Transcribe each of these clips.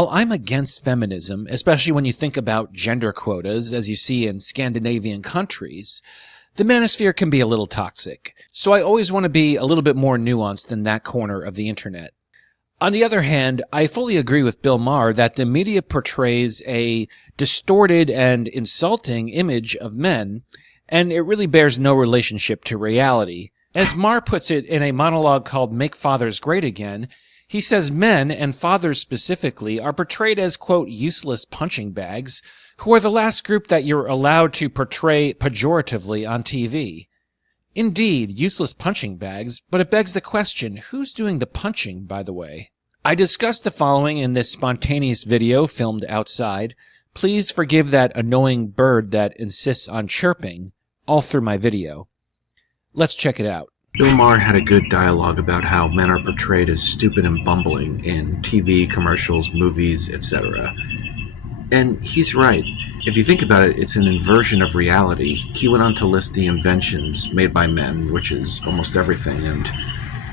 While I'm against feminism, especially when you think about gender quotas, as you see in Scandinavian countries, the manosphere can be a little toxic, so I always want to be a little bit more nuanced than that corner of the internet. On the other hand, I fully agree with Bill Maher that the media portrays a distorted and insulting image of men, and it really bears no relationship to reality. As Maher puts it in a monologue called Make Fathers Great Again, he says men, and fathers specifically, are portrayed as, quote, useless punching bags, who are the last group that you're allowed to portray pejoratively on TV. Indeed, useless punching bags, but it begs the question, who's doing the punching, by the way? I discussed the following in this spontaneous video filmed outside. Please forgive that annoying bird that insists on chirping all through my video. Let's check it out. Bill Maher had a good dialogue about how men are portrayed as stupid and bumbling in TV, commercials, movies, etc. And he's right. If you think about it, it's an inversion of reality. He went on to list the inventions made by men, which is almost everything, and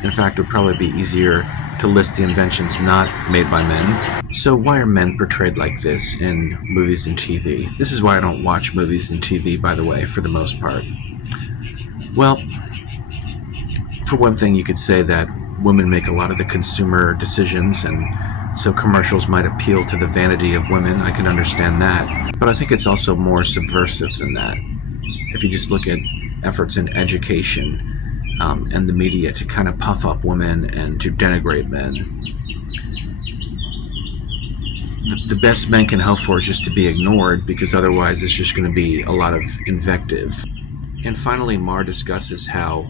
in fact it would probably be easier to list the inventions not made by men. So why are men portrayed like this in movies and TV? This is why I don't watch movies and TV, by the way, for the most part. Well, for one thing, you could say that women make a lot of the consumer decisions, and so commercials might appeal to the vanity of women. I can understand that. But I think it's also more subversive than that. If you just look at efforts in education and the media to kind of puff up women and to denigrate men, the best men can hope for is just to be ignored, because otherwise it's just going to be a lot of invective. And finally, Maher discusses how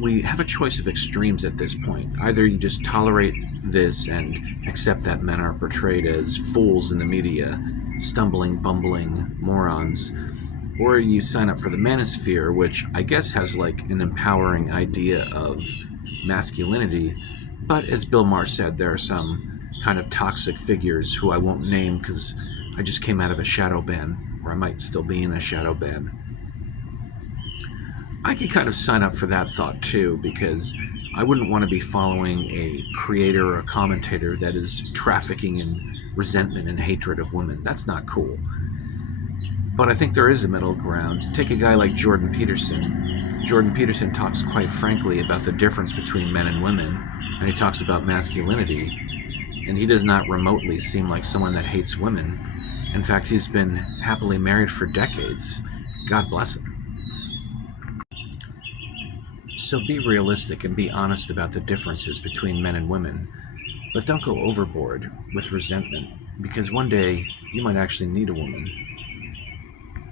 we have a choice of extremes at this point. Either you just tolerate this and accept that men are portrayed as fools in the media, stumbling, bumbling morons, or you sign up for the manosphere, which I guess has like an empowering idea of masculinity. But as Bill Maher said, there are some kind of toxic figures who I won't name because I just came out of a shadow ban, or I might still be in a shadow ban. I could kind of sign up for that thought too, because I wouldn't want to be following a creator or a commentator that is trafficking in resentment and hatred of women. That's not cool. But I think there is a middle ground. Take a guy like Jordan Peterson. Jordan Peterson talks quite frankly about the difference between men and women, and he talks about masculinity, and he does not remotely seem like someone that hates women. In fact, he's been happily married for decades. God bless him. So be realistic and be honest about the differences between men and women, but don't go overboard with resentment, because one day you might actually need a woman.